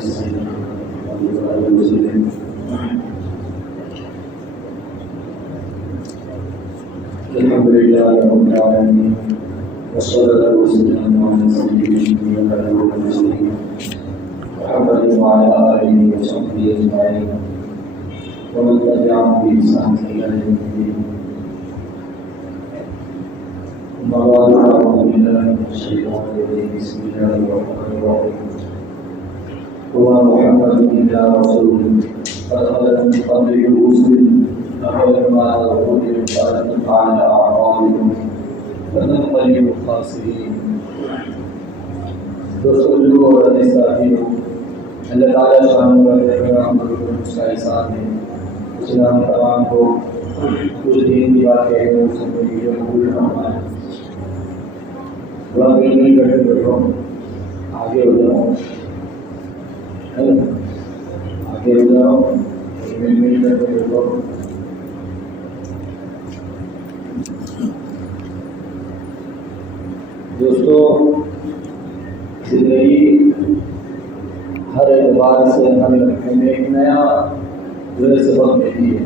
الحمد لله رب العالمين والصلاة والسلام على سيدنا محمد وعلى آله وصحبه أجمعين ومن تبعهم بإحسان إلى يوم الدين. أما بعد أعوذ بالله من الشيطان الرجيم. بسم الله الرحمن الرحيم. وما محمد إلا رسول قد خلت من قبله الرسل أفلما تقولون فأنتم على أعقابكم فتنقلبوا خاسرين. دوستو اور ساتھیوں، اللہ تعالیٰ شان کا پیغام اس کا احسان ہے. اسلام تمام کو کچھ دین کی باتیں ہیں اس سے یہ قبول فرمائے. تھوڑا مل مل کر بیٹھو، آگے ہو جاؤ، آگے ہو جاؤ، مل مل کر بیٹھو. دوستو، زندگی ہر اعتبار سے ہر لمحے میں ایک نیا جو ہے سبق دیتی ہے،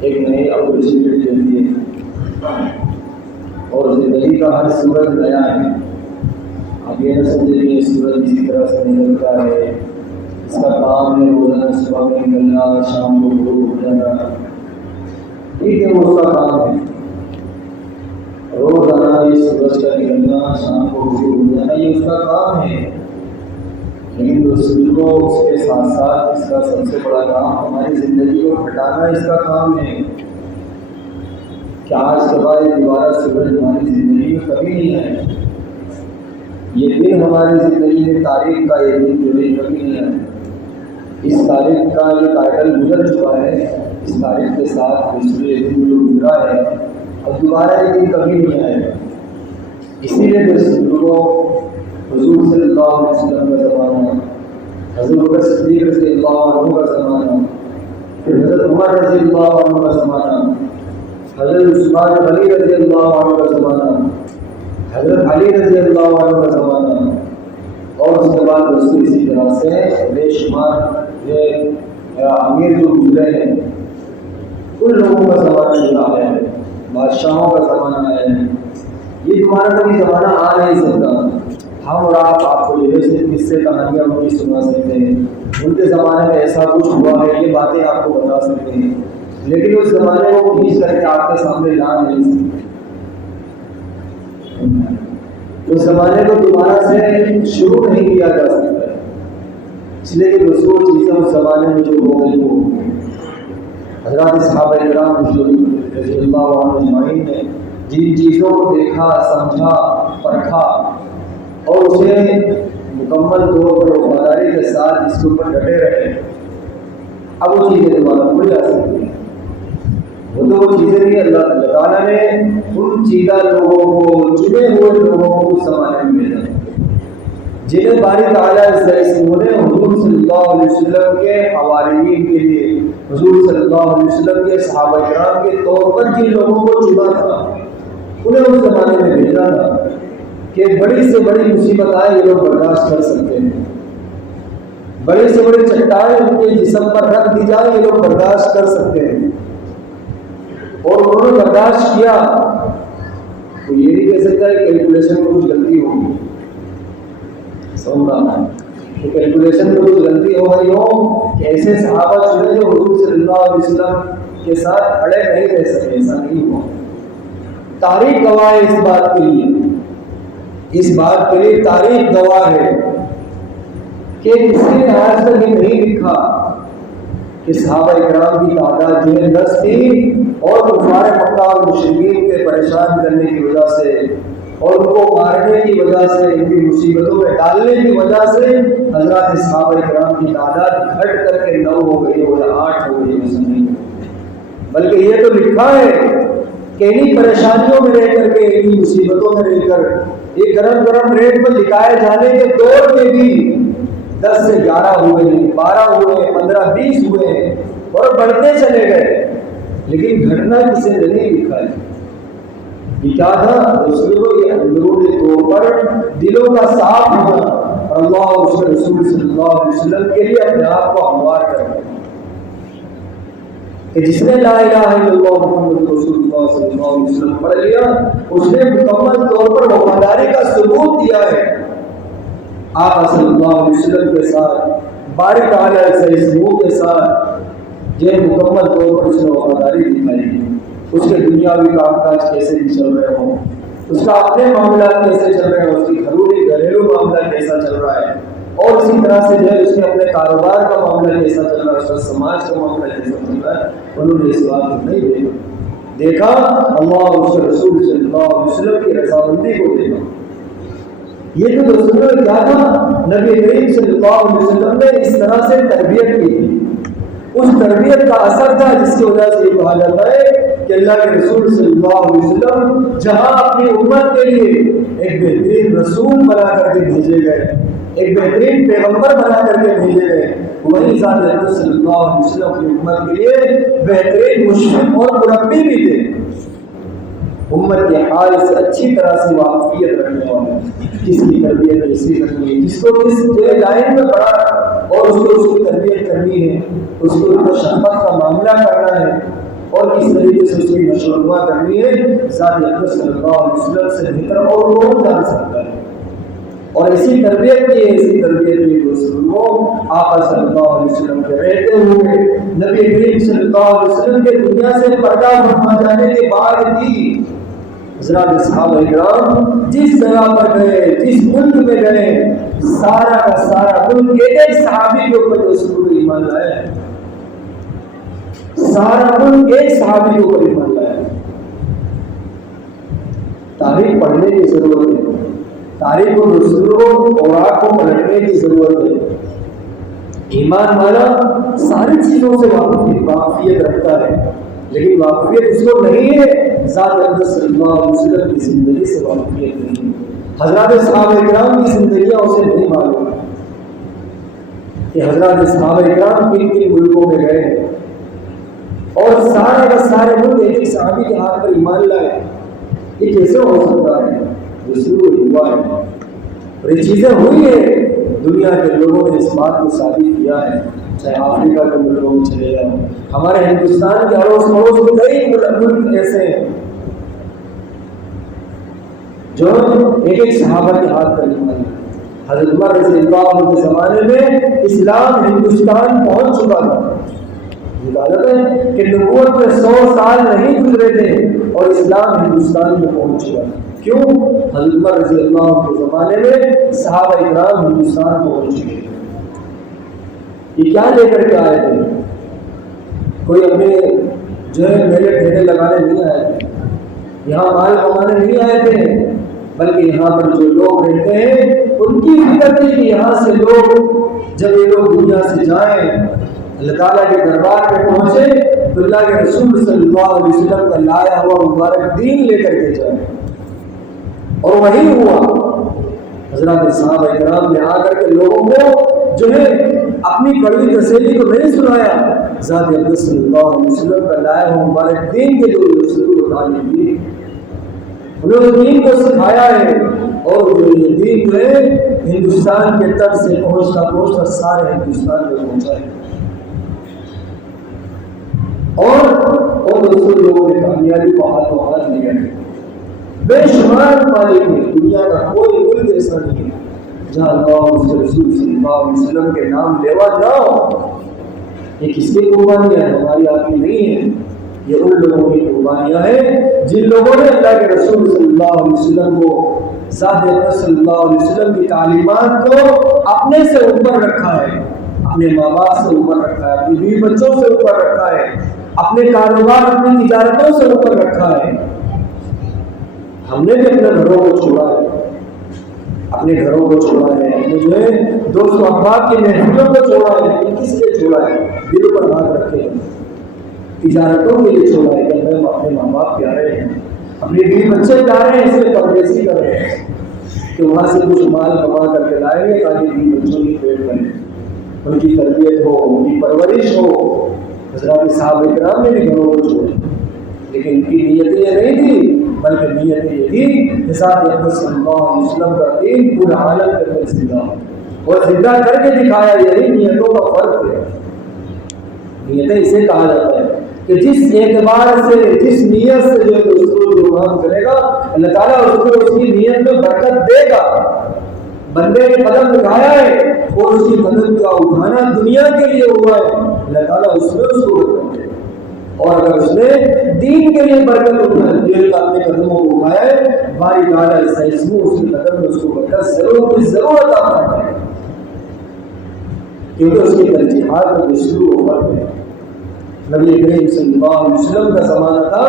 ایک نئی اپرچونیٹی دیتی ہے، اور زندگی کا ہر سورج نیا ہے. آپ یہ نہ سمجھیں کہ یہ سورج اسی طرح سے نکلتا ہے، اس کا کام ہے روزانہ صبح میں نکلنا، شام کو غروب ہو جانا. ٹھیک ہے، وہ اس کا کام ہے. روزانہ یہ سورج کا نکلنا، شام کو غروب ہو جانا، یہ اس کا کام ہے. لیکن دوستوں، اس کے ساتھ ساتھ اس کا سب سے بڑا کام ہماری زندگی کو ہٹانا اس کا کام ہے. کہ آج کے بعد دوبارہ سورج ہماری زندگی میں کبھی نہیں آئے. یہ دن ہماری زندگی میں تاریخ کا یہ دن جو ہے کبھی نہیں آئے. اس تاریخ کا یہ ٹائٹل گزر چکا ہے، اس تاریخ کے ساتھ دوسرے دن جو گزرا ہے، اب دوبارہ یہ دن کبھی نہیں آئے گا. اسی لیے دوستوں، حضور صلی اللہ علیہ وسلم کا زمانہ، حضرت بکر صدیق رضی اللہ عنہ کا زمانہ، پھر حضرت عمر رضی اللہ عنہ کا زمانہ، حضرت عثمان غنی رضی اللہ عنہ کا زمانہ، حضرت علی رضی اللہ عنہ کا زمانہ، اور اس کے بعد دوستوں اسی طرح سے بے شمار یہ امیر جو گزرے ہیں ان لوگوں کا زمانہ جو آیا ہے، بادشاہوں کا زمانہ آیا ہے. یہ تمہارا کبھی زمانہ آ نہیں سکتا. ہم اور آپ کو جو ہے صرف قصے کہانیاں ان کی سنا سکتے ہیں، ان کے زمانے میں ایسا کچھ ہوا ہے یہ باتیں آپ کو بتا سکتے ہیں، لیکن اس زمانے کو کھینچ کر کے آپ کے سامنے لا نہیں سکتے. اس زمانے کو دوبارہ سے شروع نہیں کیا جا سکتا ہے، اس لیے کہ دوسروں چیزیں اس زمانے میں جو ہو گئی وہ حضرات صحابہ کرام رضی اللہ عنہ اجمعین نے جن چیزوں کو دیکھا، سمجھا، پرکھا اور اسے مکمل طور پر وفاداری کے ساتھ اس کے اوپر ڈٹے رہے، اب وہ چیزیں دوبارہ بھول جا سکتی ہیں. وہ تو وہ چیزیں نہیں، اللہ تعالیٰ نے ان چیزہ لوگوں کو، چنے ہوئے لوگوں کو اس زمانے میں بھیجا جنہیں باری تعالیٰ انہوں نے حضور صلی اللہ علیہ وسلم کے حواریین کے لیے، حضور صلی اللہ علیہ وسلم کے صحابہ کرام کے طور پر جن لوگوں کو چنا تھا انہیں اس زمانے میں بھیجا تھا کہ بڑی سے بڑی مصیبت آئے یہ لوگ برداشت کر سکتے ہیں، بڑی سے بڑی چٹانیں ان کے جسم پر رکھ دی جائے یہ لوگ برداشت کر سکتے ہیں. اور انہوں نے برداشت کیا تو یہ نہیں کہہ سکتا ہے کیلکولیشن میں کچھ غلطی ہوگی. سمجھنا کہ کیلکولیشن میں کچھ غلطی ہو گئی ہو کہ ایسے صحابہ چنے جو حضور صلی اللہ علیہ وسلم کے ساتھ کھڑے نہیں رہ سکے، ایسا نہیں ہوا. تاریخ گواہ ہے اس بات کے لیے، اس بات کے لیے تاریخ گواہ ہے کہ کسی نے آج تک یہ نہیں لکھا کہ صحابہ اکرام کی تعداد جو ہے 10 تھی اور کفار مکہ اور مشرکین کے پریشان کرنے کی وجہ سے اور ان کو مارنے کی وجہ سے، ان کی مصیبتوں میں ڈالنے کی وجہ سے حضرات صحابہ اکرام کی تعداد گھٹ کر کے 9 ہو گئی ہو یا 8 ہو گئی، نہیں، بلکہ یہ تو لکھا ہے کہ انہیں پریشانیوں میں رہ کر کے، انہیں مصیبتوں میں رہ کر، ایک گرم گرم ریٹ پر لکھائے جانے کے دور میں بھی 10 سے 11 ہوئے، 12 ہوئے، 15، 20 ہوئے اور بڑھتے چلے گئے، لیکن گھٹنا کسی نے نہیں لکھا ہے. یہ کیا تھا؟ رسولوں کے اندرونی طور پر دلوں کا صاف ہونا اور اللہ اور اس کے رسول صلی اللہ علیہ وسلم کے لیے اپنے آپ کو ہموار کر دیں کہ جس نے لا الہ الا اللہ محمد رسول اللہ صلی اللہ علیہ وسلم پڑھ لیا اس نے مکمل طور پر وفاداری کا ثبوت دیا ہے آقا صلی اللہ علیہ وسلم کے ساتھ، باری تعالیٰ سے سمو کے ساتھ یہ مکمل طور پر اس نے وفاداری دکھائی ہے۔ اس کے دنیاوی کام کاج کیسے بھی چل رہے ہوں، اس کا اپنے معاملات کیسے چل رہے ہیں، اس کی گھریلو معاملہ کیسا چل رہا ہے، اور اسی طرح سے جو ہے اس کے اپنے کاروبار کا معاملہ کیسا چل رہا ہے، اس کا سماج کا معاملہ کیسا چل رہا ہے، انہوں نے اس بات کو نہیں دیکھا اللہ اور اس کے رسول صلی اللہ علیہ وسلم کی رضامندی کو دیکھا۔ یہ جو رسول کیا تھا، نبی کریم صلی اللہ علیہ وسلم نے اس طرح سے تربیت کی تھی، اس تربیت کا اثر تھا جس کی وجہ سے یہ کہا جاتا ہے کہ اللہ کے رسول صلی اللہ علیہ وسلم جہاں اپنی امت کے لیے ایک بہترین رسول بنا کر کے بھیجے گئے، ایک بہترین پیغمبر بنا کر کے بھیجے گئے، وہی ذات اقدس صلی اللہ علیہ وسلم اپنی امت کے لیے بہترین مشفق اور مربی بھی تھے، امت کے حال سے اچھی طرح سے واقفیت رکھنے والے، کس کی تربیت کیسی کرنی ہے، کس کو کس لائن میں پڑھا اور اس کی تربیت کرنی ہے، اس کو شفقت کا معاملہ کرنا ہے اور کس طریقے سے اس کی نشوونما کرنی ہے، ذات اقدس صلی اللہ علیہ وسلم سے بہتر اور کون جان سکتا ہے۔ اور اسی تربیت کی رسولوں آقا صلی اللہ علیہ وسلم کے رہتے ہوئے نبی کریم صلی اللہ علیہ وسلم کے دنیا سے پردہ فرما جانے کے بعد بھی حضرات صحابہ کرام جس جگہ پر گئے، جس ملک میں گئے، سارا کا سارا ملک ایک صحابی کے اوپر رسول کو ایمان لایا، سارا ملک ایک صحابی کے اوپر ایمان لایا۔ تاریخ پڑھنے کی ضرورت ہے، تاریخ و رسولوں اور آپ کو پلٹنے کی ضرورت ہے۔ ایمان والا ساری چیزوں سے واقفیت رکھتا ہے، لیکن واقفیت اس کو نہیں ہے ذات اقدس صلی اللہ علیہ وسلم کی زندگی سے واقفیت نہیں ہے۔ حضرات صحابہ کرام کی زندگیاں اسے نہیں معلوم کہ حضرات صحابہ کرام کن کن ملکوں میں گئے اور سارے کا سارے ملک ایک صحابی کے ہاتھ پر ایمان لائے، یہ کیسے ہو سکتا ہے؟ رسول ہوا ہے اور یہ چیزیں ہوئی ہے، دنیا کے لوگوں نے اس بات کو ثابت کیا ہے، چاہے افریقہ کے ملکوں میں چلے جاؤ، ہمارے ہندوستان کے اڑوس پڑوس میں کئی ملک ایسے ہیں جو ایک ایک صحابہ کے ہاتھ پر ایمان لائے۔ حضرت عمر رضی اللہ عنہ کے زمانے میں اسلام ہندوستان پہنچ چکا تھا، عبادت ہے کہ نبوت میں 100 سال نہیں گزرے تھے اور اسلام ہندوستان میں پہنچ چکا تھا۔ کیوں؟ حضرت عمر رضی اللہ عنہ کے زمانے میں صحابہ کرام ہندوستان پہنچ چکے تھے۔ یہ کیا لے کر کے آئے تھے؟ کوئی اپنے جو ہے میلے ڈھیرے لگانے نہیں آئے تھے، یہاں مال کمانے نہیں آئے تھے، بلکہ یہاں پر جو لوگ رہتے ہیں ان کی فکر تھی کہ یہاں سے لوگ جب یہ لوگ دنیا سے جائیں اللہ تعالیٰ کے دربار میں پہنچے تو اللہ کے رسول صلی اللہ علیہ وسلم کا لایا ہوا مبارک دین لے کر کے جائیں، اور وہی ہوا۔ حضرات صحابہ کرام نے آ کر کے لوگوں کو جو ہے اپنی کڑوی تسلی کو نہیں سنایا، ذات اقدس صلی اللہ علیہ وسلم کا لایا ہوا مبارک دین کے جو رسول کو تعلیم دی، انہوں نے دین کو سکھایا ہے، اور جو یہ دین جو ہے ہندوستان کے تک سے پہنچتا سارے ہندوستان میں پہنچا ہے، اور دوسرے لوگوں نے کامیابی کو ہاتھوں ہاتھ لیا ہے۔ بے شمار ممالک میں دنیا کا کوئی ملک ایسا نہیں ہے جہاں اللہ اور اس کے رسول صلی اللہ علیہ وسلم کے نام لیوا نہ ہو۔ یہ کس کی قربانیاں ہیں؟ ہماری آپ کی نہیں ہے، یہ ان لوگوں کی قربانیاں ہیں جن لوگوں نے اللہ کے رسول صلی اللہ علیہ وسلم کو، ذات اقدس صلی اللہ علیہ وسلم کی تعلیمات کو اپنے سے اوپر رکھا ہے، اپنے ماں باپ سے اوپر رکھا ہے، اپنی بیوی بچوں سے اوپر رکھا ہے، اپنے کاروبار اپنی تجارتوں سے اوپر رکھا ہے۔ ہم نے بھی اپنے گھروں کو چھوڑا ہے، اپنے گھروں کو چھوڑا ہے، اپنے جو ہے دوست و احباب کی محفلوں کو چھوڑا ہے، لیکن کس لیے چھوڑا ہے؟ دل پر ہاتھ رکھے، تجارتوں کے لیے چھوڑا ہے کہ ہم اپنے ماں باپ پیارے ہیں، اپنے بیوی بچے پیارے ہیں، اس لیے پردیسی کر رہے ہیں کہ وہاں سے کچھ مال کما کر کے لائیں گے تاکہ بیوی بچوں کی پیٹ بنے، ان کی تربیت ہو، ان کی پرورش ہو۔ حضرات صحابہ کرام نے بھی گھروں کو چھوڑے، لیکن ان کی نیتیں یہ نہیں تھی، بلکہ نیتیں یہ تھی کہ ذات اقدس صلی اللہ علیہ وسلم کا دین پورا عالم کے اندر زندہ ہو، اور زندہ کر کے دکھایا. یہی نیتوں کا فرق ہے. نیتیں اسے کہا جاتا ہے کہ جس اعتبار سے جس نیت سے جو دوسروں کو کام کرے گا اللہ تعالیٰ اس کو اس کی نیت میں برکت دے گا. بندے نے قدم اٹھایا ہے اور اس کی قدم کا اٹھانا دنیا کے لیے ہوا ہے, اللہ تعالیٰ اس میں اس کو برکت دے گا. اور اگر اس نے دین کے لیے برکت اپنے قدموں کو اٹھایا ہے, باری تعالیٰ اس کی قدم میں اس کو برکت ضرور عطا فرمائے گا, کیونکہ اس کی ترجیحات میں شروع ہو پاتے ہیں. نبی کریم صلی اللہ علیہ وسلم کا زمانہ تھا,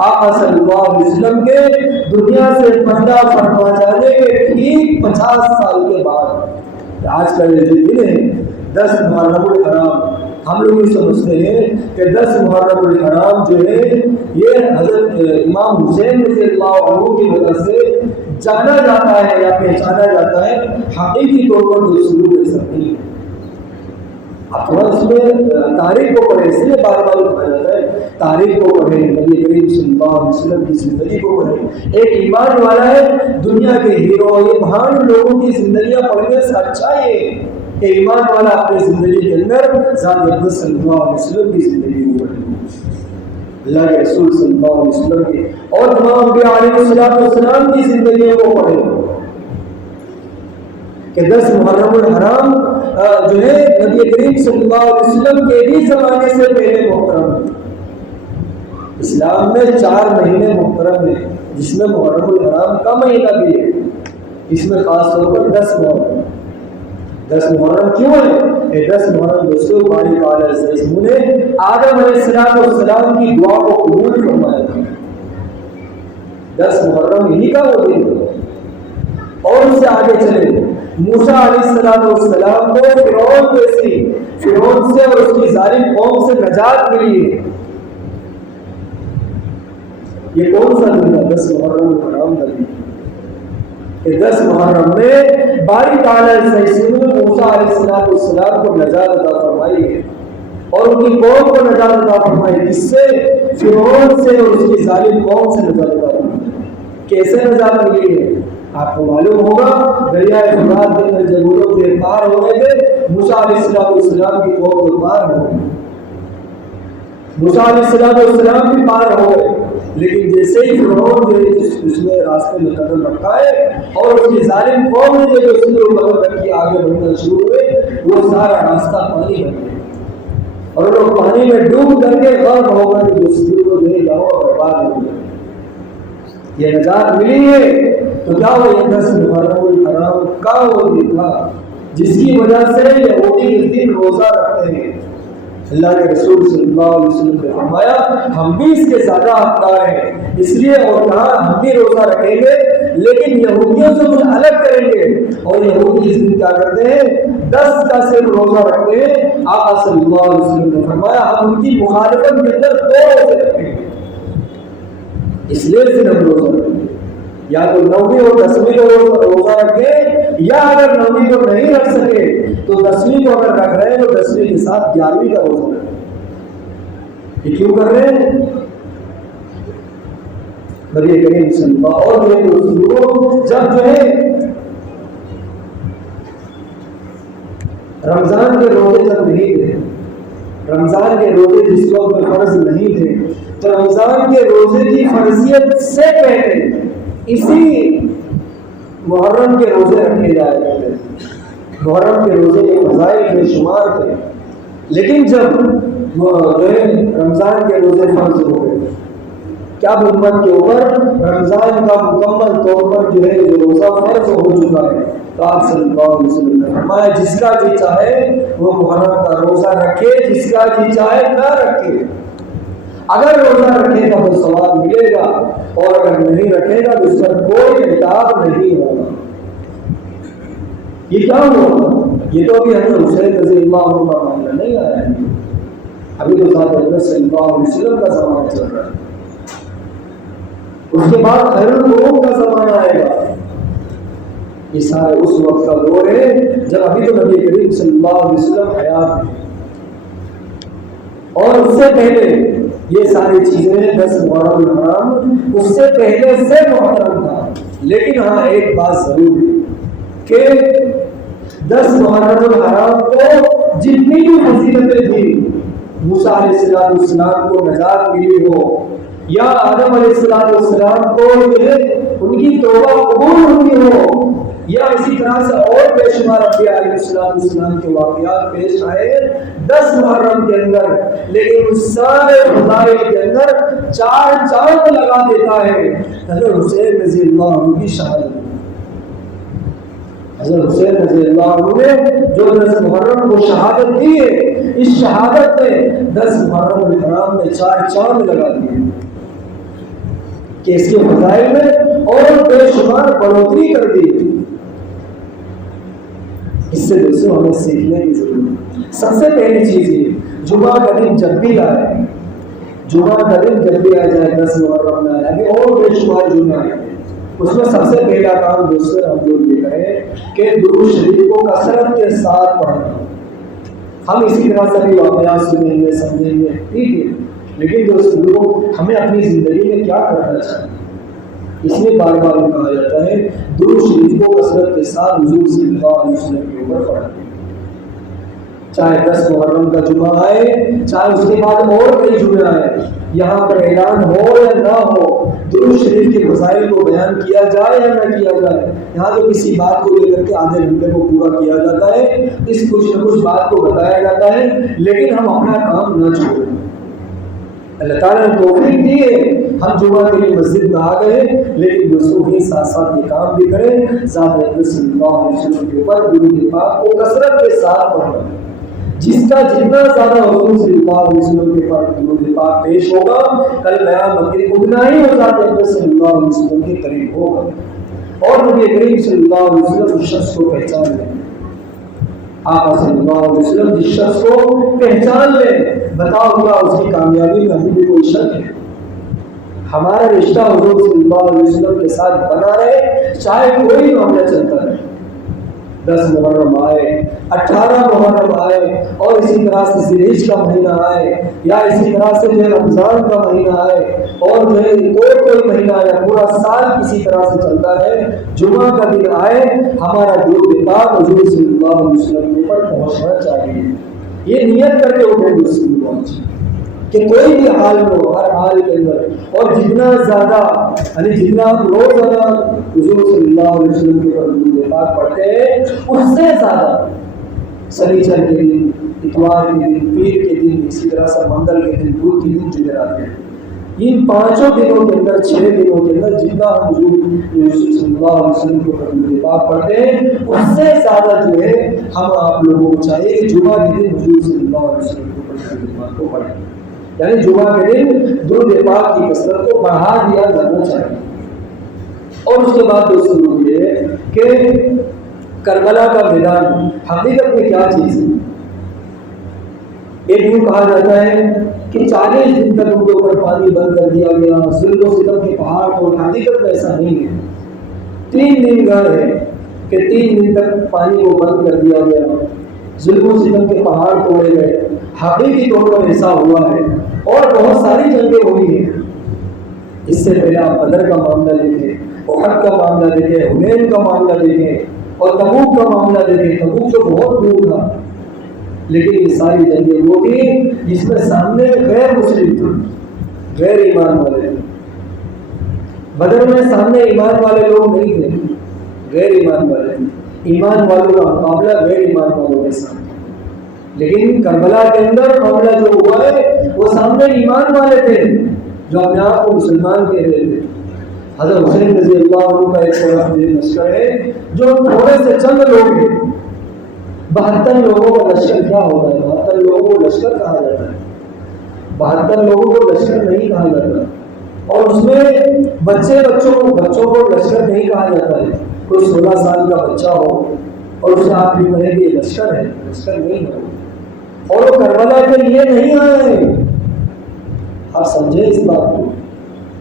آقا صلی اللہ علیہ وسلم کے دنیا سے پردہ فرما جانے کے ٹھیک 50 سال کے بعد. آج کا یہ جو دن ہے 10 محرم الحرام, ہم لوگ یہ سمجھتے ہیں کہ 10 محرم الحرام جو ہے یہ حضرت امام حسین رضی اللہ عنہ کی وجہ سے جانا جاتا ہے یا پہچانا جاتا ہے. حقیقی طور پر تو شروع کر سکتے ہیں. آپ تھوڑا اس میں تاریخ کو پڑھیں, اس لیے بار بار اٹھایا جاتا ہے. تاریخ کو پڑھیں, نبی کریم صلی اللہ علیہ وسلم کی زندگی کو پڑھیں. ایک ایمان والا ہے, دنیا کے ہیرو یہ مہان لوگوں کی زندگیاں پڑھنے سے اچھا ہے کہ ایمان والا اپنی زندگی کے اندر ذات اقدس صلی اللہ علیہ وسلم کی زندگی کو پڑھے, اللہ کے رسول صلی اللہ علیہ وسلم کی اور تمام انبیاء علیہ السلام کی زندگیوں کو پڑھے کہ 10 محرم الحرام جو ہے نبی کریم صلی اللہ علیہ وسلم کے بھی زمانے سے پہلے محترم ہے. اسلام میں 4 مہینے محترم ہیں, جس میں محرم الحرام کا مہینہ بھی ہے. اس میں خاص طور پر 10 محرم. 10 محرم کیوں ہے؟ 10 محرم دوستوں باری تعالیٰ نے آدم علیہ السلام کی دعا کو قبول فرمایا تھا. 10 محرم ہی کا وہ دن ہے. اور اس سے آگے چلے, موسیٰ علیہ السلام کو فرعون سے اور اس کی ظالم قوم سے نجات ملی ہے. یہ کون سا دن ہے؟ 10 محرم الحرام کا دن. 10 محرم میں باری تعالیٰ نے موسیٰ علیہ السلام کو نجات عطا فرمائی ہے اور ان کی قوم کو نجات عطا فرمائی. جس سے فرعون سے اور اس کی ظالم قوم سے نجات عطا فرمائی. کیسے نجات ملی ہے؟ آپ کو معلوم ہوگا, دریائے فرات کے اندر جب وہ لوگ پار ہو گئے تھے, موسیٰ علیہ السلام کی قوم تو پار ہو گئی, موسیٰ علیہ السلام بھی پار ہو گئے. لیکن جیسے ہی فرعون جو اس نے راستے میں قدم رکھا ہے اور اس کی ظالم قوم نے جو اس نے قدم رکھی آگے بڑھنا شروع ہوئے, وہ سارا راستہ پانی بن گیا اور لوگ پانی میں ڈوب کر کے غرق ہو گئے. دوسروں کو لے جاؤ اور برباد ہو گئے. یہ نجات ملی ہے تو کیا وہ یہ 10 محرم الحرام کا وہ دن تھا جس کی وجہ سے یہودی اس دن روزہ رکھتے ہیں. اللہ کے رسول صلی اللہ علیہ وسلم نے فرمایا ہم بھی اس کے زیادہ حقدار ہیں, اس لیے اور کہا ہم بھی روزہ رکھیں گے لیکن یہودیوں سے کچھ الگ کریں گے. اور یہودی اس دن کیا کرتے ہیں؟ 10 کا صرف روزہ رکھتے ہیں. آقا صلی اللہ علیہ وسلم نے فرمایا ہم ان کی مخالفت کے اندر 2 روزے رکھیں گے, اس لیے صرف ہم روزہ رکھیں گے. یا تو 9ویں اور 10ویں کو روزہ رکھیں, یا اگر 9ویں کو نہیں رکھ سکے تو 10ویں کو اگر رکھ رہے ہیں تو 10ویں کے ساتھ 11ویں کا روزہ رکھیں. یہ کیوں کر رہے ہیں؟ نبی کریم صلی اللہ علیہ وسلم جب جو ہے رمضان کے روزے جب نہیں تھے, رمضان کے روزے جس وقت میں فرض نہیں تھے, تو رمضان کے روزے کی فرضیت سے پہلے اسی محرم کے روزے رکھے جائے کرتے تھے. محرم کے روزے کے فضائل بے شمار تھے, لیکن جب رمضان کے روزے فرض ہو گئے, کیا امت کے اوپر رمضان کا مکمل طور پر جو ہے روزہ فرض ہو چکا ہے, تو آپ صلی اللہ علیہ وسلم نے فرمایا جس کا جی چاہے وہ محرم کا روزہ رکھے, جس کا جی چاہے نہ رکھے. اگر روزہ رکھے گا تو ثواب ملے گا, اور اگر نہیں رکھے گا تو اس پر کوئی عتاب نہیں ہوگا. یہ کیا ہوا؟ یہ تو ابھی حضرت حسین رضی اللہ عنہ کا معاملہ نہیں آیا ہے, ابھی تو ذات اقدس صلی اللہ علیہ وسلم کا زمانہ چل رہا ہے. اس کے بعد خیر القرون کا زمانہ آئے گا. یہ سارے اس وقت کا دور ہے جب ابھی تو نبی کریم صلی اللہ علیہ وسلم حیات ہیں, اور اس سے پہلے یہ ساری چیزیں 10 محرم الحرام اس سے پہلے سے محرم تھا. لیکن ہاں ایک بات ضرور ہے کہ 10 محرم الحرام کو جتنی بھی فضیلتیں تھیں، موسیٰ علیہ السلام کو نجات ملی ہو یا آدم علیہ السلام کو ان کی توبہ قبول ہوئی ہو، یا اسی طرح سے اور بے شمار انبیاء علیہ السلام کے واقعات پیش آئے 10 محرم کے اندر، لیکن اس سارے فضائل کے اندر 4 چاند لگا دیتا ہے حضرت حسین رضی اللہ عنہ کی شہادت۔ حضرت حسین رضی اللہ عنہ نے جو 10 محرم کو شہادت دی ہے، اس شہادت نے 10 محرم الحرام میں 4 چاند لگا دیے کہ اس کے فضائل میں اور بے شمار بڑھوتری کر دی۔ اس سے دوستوں ہمیں سیکھنے کی ضرورت ہے۔ سب سے پہلی چیز یہ، جمعہ کا دن جب بھی آئے، جمعہ کا دن جب بھی آ جائے 10 محرم میں آئے اور بے شمار جمعہ آئے، اس میں سب سے پہلا کام دوستوں ہم لوگ یہ کریں کہ درود شریف کو کثرت کے ساتھ پڑھنا۔ ہم اسی طرح سے بھی واقعات سنیں گے، سمجھیں گے، ٹھیک ہے، لیکن دوستوں ہمیں اپنی زندگی میں کیا کرنا چاہیے، اس لیے بار بار کہا جاتا ہے درود شریف کو کثرت کے ساتھ حضور صلی اللہ علیہ وسلم کے اوپر پڑھنا، چاہے 10 محرم کا جمعہ آئے، چاہے اس کے بعد اور کئی جمعے آئے، یہاں پر اعلان ہو یا نہ ہو، درود شریف کے مسائل کو بیان کیا جائے یا نہ کیا جائے، یہاں تو کسی بات کو لے کر کے آدھے گھنٹے کو پورا کیا جاتا ہے، اس کچھ نہ کچھ بات کو بتایا جاتا ہے، لیکن ہم اپنا کام نہ چھوڑیں۔ اللہ تعالیٰ نے توفیق دی ہے، ہم جمعہ کے لیے مسجد میں آ گئے، لیکن دوستوں ہی ساتھ ساتھ یہ کام بھی کریں، ذات اقدس صلی اللہ علیہ وسلم کے اوپر درود پاک کو کثرت کے ساتھ پڑھنا۔ جس کا جتنا زیادہ حضور صلی اللہ علیہ وسلم کے اوپر درود پاک پیش ہوگا، کل قیامت کے اتنا ہی وہ ذات اقدس صلی اللہ علیہ وسلم کے قریب ہوگا، اور نبی کریم صلی اللہ علیہ وسلم اس شخص کو پہچان لیں۔ آقا صلی اللہ علیہ وسلم جس شخص کو پہچان لے، بتاؤ ہوگا اس کی کامیابی میں ہمیں بھی کوئی شک ہے؟ ہمارا رشتہ حضور صلی اللہ علیہ وسلم کے ساتھ بنا رہے، چاہے کوئی معاملہ چلتا رہے، 10 محرم آئے، 18 محرم آئے، اور اسی طرح سے ذوالحج کا مہینہ آئے، یا اسی طرح سے جو رمضان کا مہینہ آئے، اور جو ہے کوئی مہینہ آئے، پورا سال کسی طرح سے چلتا ہے، جمعہ کا دن آئے، ہمارا درود پاک حضور صلی اللہ علیہ وسلم کے اوپر پہنچنا چاہیے۔ یہ نیت کر کے اٹھے دوستوں کہ کوئی بھی حال میں ہو، ہر حال کے اندر، اور جتنا زیادہ یعنی جتنا ہم روزانہ حضور صلی اللہ علیہ وسلم کے اوپر درود پاک پڑھتے ہیں، اس سے زیادہ سنیچر کے دن، اتوار کے دن، پیر کے دن، اسی طرح سے منگل کے دن، بدھ کے دن، جمعرات کے دن، ان 5 دنوں کے اندر، 6 دنوں کے اندر جتنا ہم حضور صلی اللہ علیہ وسلم کے اوپر درود پاک پڑھتے ہیں، اس سے زیادہ جو ہے ہم آپ لوگوں کو چاہیے کہ جمعہ کے دن حضور صلی اللہ علیہ وسلم کے اوپر درود پاک کو پڑھیں، یعنی جمعہ کے دن درود پاک کی کثرت کو بڑھا دیا جانا چاہیے۔ اور اس کے بعد دوستوں یہ کہ کربلا کا میدان حقیقت میں کیا چیز ہے؟ ایک یوں کہا جاتا ہے کہ 40 دن تک ان کے اوپر پانی بند کر دیا گیا، ظلم و ستم کے پہاڑ کو، حقیقت میں ایسا نہیں ہے۔ 3 دن گئے ہے کہ 3 دن تک پانی کو بند کر دیا گیا، ظلم و ستم کے پہاڑ توڑے گئے، حقیقی طور پر ایسا ہوا ہے، اور بہت ساری جنگیں ہوئی ہیں۔ اس سے پہلے آپ بدر کا معاملہ دیکھیں، احد کا معاملہ دیکھیں، حنین کا معاملہ دیکھیں، اور تبوک کا معاملہ دیکھیں۔ تبوک تو بہت دور تھا، لیکن یہ ساری جنگیں وہ تھیں جس میں سامنے غیر مسلم تھے، غیر ایمان والے تھے۔ بدر میں سامنے ایمان والے لوگ نہیں تھے، غیر ایمان والے تھے، ایمان والوں کا مقابلہ غیر ایمان والوں کے ساتھ۔ لیکن کربلا کے اندر معاملہ جو ہوا ہے وہ سامنے ایمان والے تھے جو اپنے آپ کو مسلمان کہہ رہے تھے۔ حضرت حسین رضی اللہ عنہ کا ایک طرف لشکر ہے جو تھوڑے سے چند لوگ ہیں، 72 لوگوں کا لشکر کیا ہوتا ہے؟ 72 لوگوں کو لشکر کہا جاتا ہے، 72 لوگوں کو لشکر نہیں کہا جاتا، اور اس میں بچوں کو لشکر نہیں کہا جاتا ہے۔ کوئی 16 سال کا بچہ ہو اور اسے آپ بھی کہیں کہ لشکر ہے، لشکر نہیں ہے، اور وہ کربلا کے لیے نہیں آئے ہیں۔ آپ سمجھیں اس بات کو،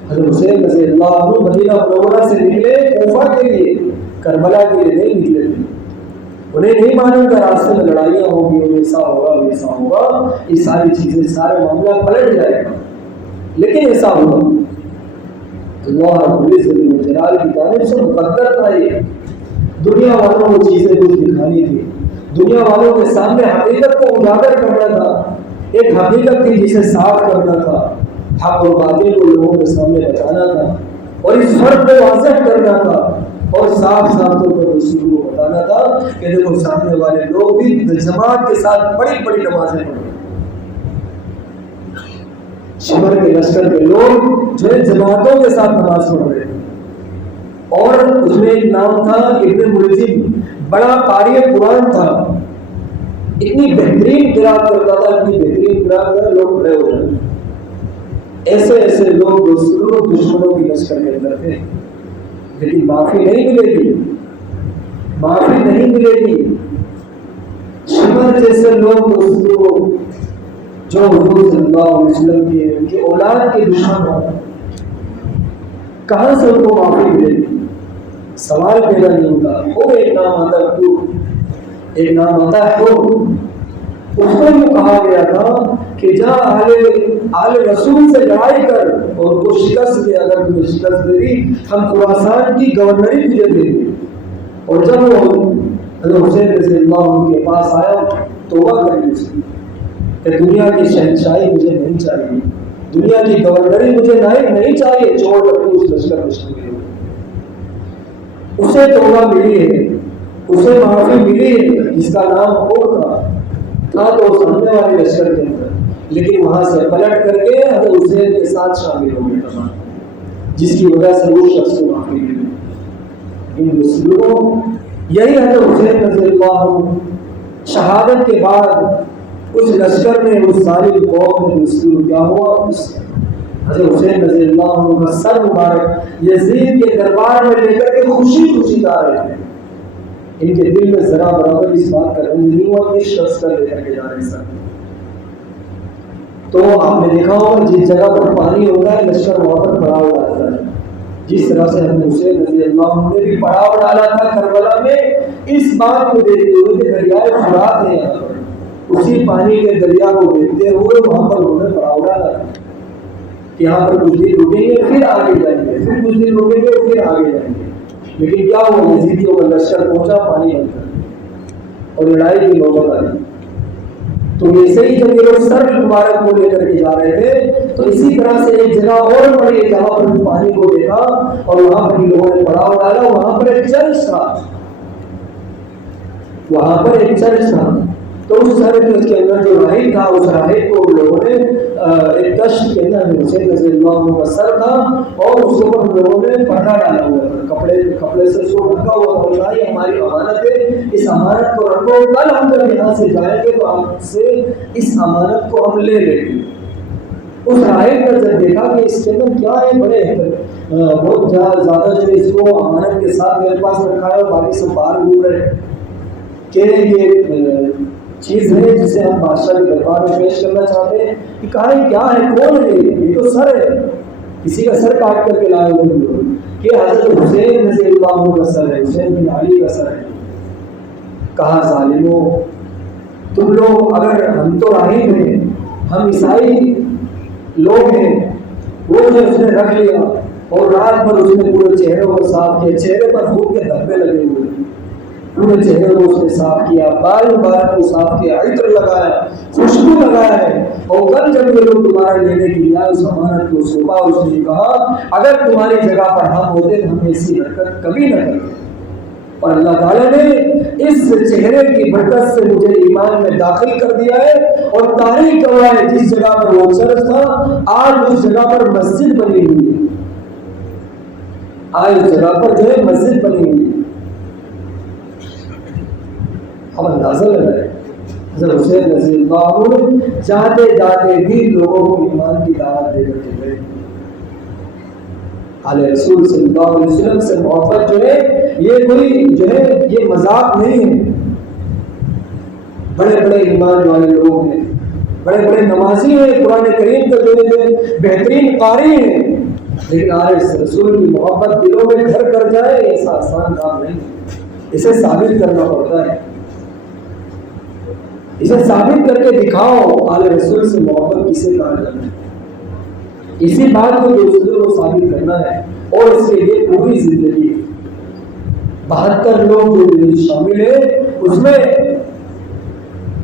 حضرت حسین رضی اللہ عنہ مدینہ منورہ سے نکلے کوفہ کے لیے، کربلا کے لیے نہیں نکلے تھے۔ انہیں نہیں معلوم کہ راستے میں لڑائیاں ہوں گی، ایسا ہوگا ویسا ہوگا، یہ ساری چیزیں، سارے معاملہ پلٹ جائے گا، لیکن ایسا ہوا۔ اللہ رب العزت جلال کی جانب سے مقدر تھا یہ، دنیا والوں کو چیزیں کچھ دکھانی تھی، دنیا والوں کے سامنے حقیقت کو اجاگر کرنا تھا، ایک حقیقت تھی جسے صاف کرنا تھا، حق اور باطل کو لوگوں کے سامنے بتانا تھا اور اس فرق کو واضح کرنا تھا اور صاف صاف طور پر رسول کو بتانا تھا کہ دیکھو سامنے والے لوگ بھی جماعت کے ساتھ بڑی بڑی نمازیں پڑھیں، شمر کے لشکر کے لوگ جو ہے جماعتوں کے ساتھ نماز پڑھ رہے تھے، اور اس میں ایک نام تھا ابن ملجم، بڑا قاری قرآن تھا، اتنی بہترین قرات کرتا تھا، اتنی بہترین قرات کر لوگ کھڑے ہو جائیں۔ ایسے ایسے لوگ دشمنوں کی لشکر کے اندر تھے، لیکن معافی نہیں ملے گی، معافی نہیں ملے گی۔ شمر جیسے لوگ دوستوں جو حضور صلی اللہ علیہ وسلم کے ان کی اولاد کے دشمن ہوں، کہاں سے ان کو معافی ملے گی؟ سوال پیدا نہیں ہوتا۔ اور ایک نام آتا ہے کیوں، ایک نام آتا ہے کیوں۔ اس کو یہ کہا گیا تھا کہ جا آل رسول سے لڑائی کر اور کو شکست دے، اگر تمہیں شکست دے دی ہم خراسان کی گورنری تجھے دے دیں۔ اور جب وہ حضرت حسین رضی اللہ عنہ کے پاس آیا، توبہ کر لی اس کی کہ دنیا کی شہنشاہی مجھے نہیں چاہیے، دنیا کی گورنری مجھے نہیں چاہیے، چھوڑ کر کے اس لشکر میں شامل ہو۔ اسے توبہ ملی ہے، اسے معافی ملی ہے، جس کا نام اور تھا تو سامنے والے لشکر کے اندر، لیکن وہاں سے پلٹ کر کے حضرت حسین کے ساتھ شامل ہو گیا، جس کی وجہ سے وہ شخص کو معافی ملی۔ ان رسولوں یہی حضرت حسین رضی اللہ عنہ شہادت کے بعد اس لشکر میں، اس ظالم قوم میں رسول کیا ہوا، اس حضرت حسین رضی اللہ عنہ کا سر مبارک یزید کے دربار میں لے کر کے خوشی خوشی جا رہے تھے۔ ان کے دل میں ذرا برابر اس بات کا رنج نہیں ہوا کہ اس شخص کا لے کر کے جا رہے سر۔ تو آپ نے دیکھا ہوگا جس جگہ پر پانی ہوتا ہے لشکر وہاں پر پڑاؤ ڈالتا ہے، جس طرح سے حضرت حسین رضی اللہ عنہ نے بھی پڑاؤ ڈالا تھا کربلا میں، اس بات کو دیکھتے ہوئے کہ دریائے فرات ہے یہاں پر، اسی پانی کے دریا کو دیکھتے ہوئے وہاں پر انہوں نے پڑاؤ ڈالا تھا کہ یہاں پر کچھ دن رکیں گے پھر آگے جائیں گے، پھر کچھ دن رکیں گے پھر آگے جائیں گے۔ لیکن کیا ہوا، یزیدیوں کا لشکر پہنچا پانی بن کر اور لڑائی کی نوبت آئی۔ تو ایسے ہی جب یہ لوگ سر مبارک کو لے کر کے جا رہے تھے تو اسی طرح سے ایک جگہ اور پڑی جہاں پر پانی کو دیکھا اور وہاں پر لوگوں نے پڑاؤ ڈالا، وہاں پر ایک چرچ تھا، وہاں پر ایک چرچ تھا۔ تو اس چرچ کے اندر جو راہب تھا، اس راہب کو لوگوں نے ایک کشت کے اندر حسین رضی اللہ عنہ کا سر تھا اور اس کے اوپر لوگوں نے پردہ ڈالا ہوا تھا، کپڑے سے اس کو ڈھکا ہوا تھا، یہ ہماری امانت ہے، اس امانت کو رکھو، کل ہم جب یہاں سے جائیں گے تو آپ سے اس امانت کو ہم لے لیں گے۔ اس راہب نے جب دیکھا کہ اس کے اندر کیا ہے، بڑے بہت زیادہ جو اس کو امانت کے ساتھ میرے پاس رکھا ہے اور باقی سب باہر گھوم رہے کہ یہ چیز ہے جسے ہم بادشاہ کے دربار میں پیش کرنا چاہتے ہیں، کہ کہا ہے کیا ہے، کون ہے یہ تو سر ہے، کسی کا سر کاٹ کر کے لائے ہوئے کہ حضرت حسین رضی اللہ عنہ کا سر ہے، حسین بن علی کا سر ہے۔ کہا ظالموں، تم لوگ، اگر ہم تو راہب ہیں، ہم عیسائی لوگ ہیں، وہ جو اس نے رکھ لیا اور رات بھر اس نے پورے چہرے کو صاف کیا، چہرے پر خون کے دھبے لگے ہوئے، پورے چہرے کو اس نے صاف کیا، بال مبارک کو صاف کیا، عطر لگایا، خوشبو لگایا ہے، اور کل جب یہ لوگ تمہارا لینے کے لیے اس امانت کو سونپا، اس نے کہا اگر تمہاری جگہ پر ہم ہوتے تو ہم ایسی حرکت کبھی نہ کرتے۔ اور اللہ تعالیٰ نے اس چہرے کی برکت سے مجھے ایمان میں داخل کر دیا ہے، اور تاریخ گواہ ہے جس جگہ پر وہ چرچ تھا آج اس جگہ پر مسجد بنی ہوئی ہے، آج اس جگہ پر جو ہے مسجد بنی ہوئی ہے۔ اب اندازہ لگائے حضرت حسین رضی اللہ عنہ جاتے جاتے بھی لوگوں کو ایمان کی دعوت دے کر کے گئے۔ آل رسول صلی اللہ علیہ وسلم سے محبت جو ہے یہ کوئی جو ہے یہ مذاق نہیں ہے۔ بڑے بڑے ایمان والے لوگ ہیں، بڑے بڑے نمازی ہیں، قرآن کریم کا جو ہے بہترین قاری ہیں، لیکن آل رسول کی محبت دلوں میں گھر کر جائے ایسا آسان کام نہیں، اسے ثابت کرنا پڑتا ہے، اسے ثابت کر کے دکھاؤ آل رسول سے محبت کسے کہا جاتا ہے۔ اسی بات کو دوسروں کو ثابت کرنا ہے اور اس کے لیے پوری زندگی 72 لوگ جو شامل ہیں اس میں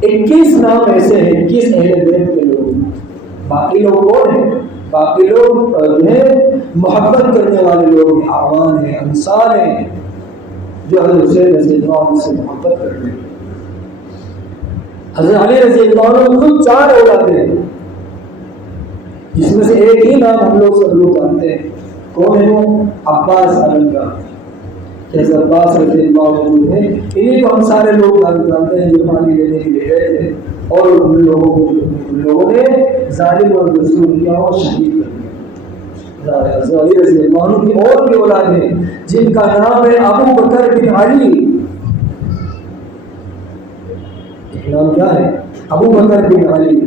21 نام ایسے ہیں، 21 اہل بیت کے لوگ. باقی لوگ کون ہیں؟ باقی لوگ جو ہے محبت کرنے والے لوگ ہیں، اعوان ہیں، انصار ہیں، جو حضرت حسین رضی اللہ عنہ سے محبت کرتے ہیں. حضرت علی رضی اللہ عنہ خود 4 اولاد ہیں، جس میں سے ایک ہی نام ہم لوگ سب لوگ جانتے ہیں. کون ہے وہ؟ عباس عالم کا. جیسے عباس رضی اللہ عنہ ہیں، انہیں کو ہم سارے لوگ جانتے ہیں جو پانی لینے کے لیے گئے تھے اور ان لوگوں نے ظالم اور رسول کیا وہ شہید کر دیا. حضرت علی رضی اللہ عنہ کی اور بھی اولاد ہیں جن کا نام ہے ابو بکر بن علی. ایک نام کیا ہے؟ ابو بکر بن علی.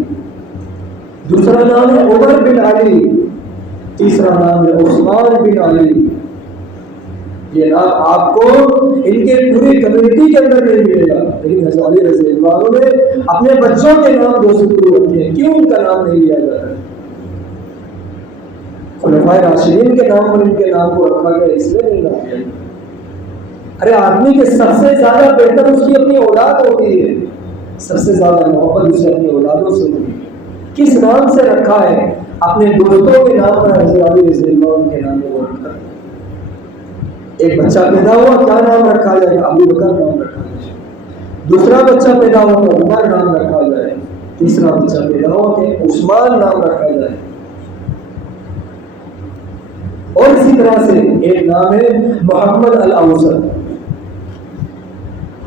دوسرا نام ہے عمر بن علی. تیسرا نام ہے عثمان بن علی. یہ نام آپ کو ان کے پوری کمیونٹی کے اندر نہیں ملے گا، لیکن حضرت علی رضی اللہ عنہ نے اپنے بچوں کے نام 200 رکھے ہیں. کیوں ان کا نام نہیں لیا جاتا؟ خلفائے راشدین کے نام پر ان کے نام کو رکھا گیا، اس لیے نہیں رکھا گیا. ارے آدمی کے سب سے زیادہ بہتر اس کی اپنی اولاد ہوتی ہے، سب سے زیادہ محبت اسے اپنی اولادوں سے ہوتی ہے. کس نام سے رکھا ہے؟ اپنے دوستوں کے نام پر حضرت علی رضی اللہ عنہ کے نام کو رکھا. ایک بچہ پیدا ہوا، کیا نام رکھا جائے؟ ابو بکر نام رکھا جائے. دوسرا بچہ پیدا ہوا تو عمر نام رکھا جائے. تیسرا بچہ پیدا ہوا کہ عثمان نام رکھا جائے. اور اسی طرح سے ایک نام ہے محمد الاوسط.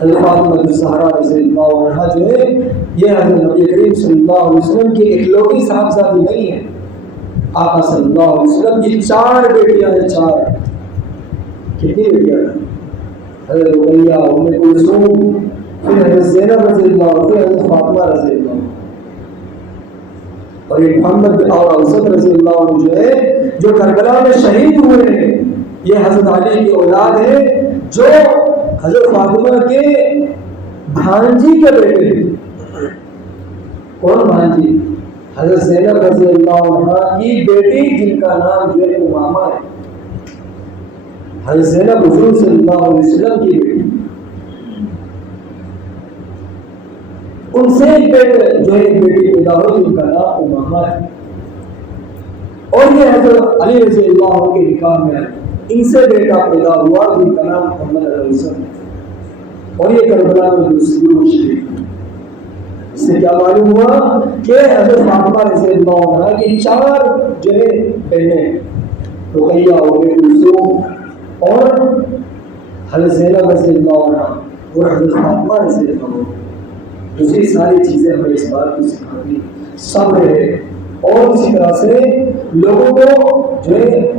حضرت فاطمہ الزہرا رضی اللہ عنہا جو ہے یہ حضرت نبی کریم صلی اللہ علیہ وسلم کی اکلوتی صاحبزادی نہیں ہے. آقا صلی اللہ علیہ وسلم کی 4 بیٹیاں ہیں. 4 کتنی بیٹیاں ہیں؟ حضرت رقیہ، ام کلثوم، پھر حضرت زینب رضی اللہ عنہ، پھر حضرت فاطمہ رضی اللہ عنہ. اور یہ محمد اور اوسط رضی اللہ عنہ جو ہے جو کربلا میں شہید ہوئے ہیں، یہ حضرت علی کی اولاد ہے جو حضرت فاطمہ کے بھانجی کے بیٹے ہیں. کون بھانجی؟ حضرت زینب رضی اللہ عنہ کی بیٹی جن کا نام جو ہے امامہ ہے. حضرت زینب حضور صلی اللہ علیہ وسلم کی بیٹی. ان سے ایک بیٹے جو ہے ایک بیٹی پیدا ہوئی جن کا نام امامہ ہے. اور یہ حضرت علی رضی اللہ عنہ کے نکاح میں ان سے بیٹا پیدا ہوا جن کا نام محمد الحسن ہے. اور یہ کربلا میں دوسری شریف. اس سے کیا معلوم ہوا کہ حضرت فاطمہ رضی اللہ عنہ کی 4 جو ہے بہنیں، رقیہ، ام کلثوم اور حضرت زینب رضی اللہ عنہ اور حضرت فاطمہ رضی اللہ عنہ. دوسری ساری چیزیں ہمیں اس بات کو سکھاتی صبر ہے. اور اسی طرح سے لوگوں کو جو ہے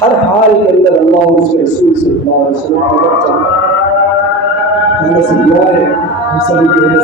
ہر حال کے اندر اللہ اور اس کے رسول صلی اللہ علیہ وسلم کی طرف چلنا. ہم سے دعا ہے ہم سبھی کے لیے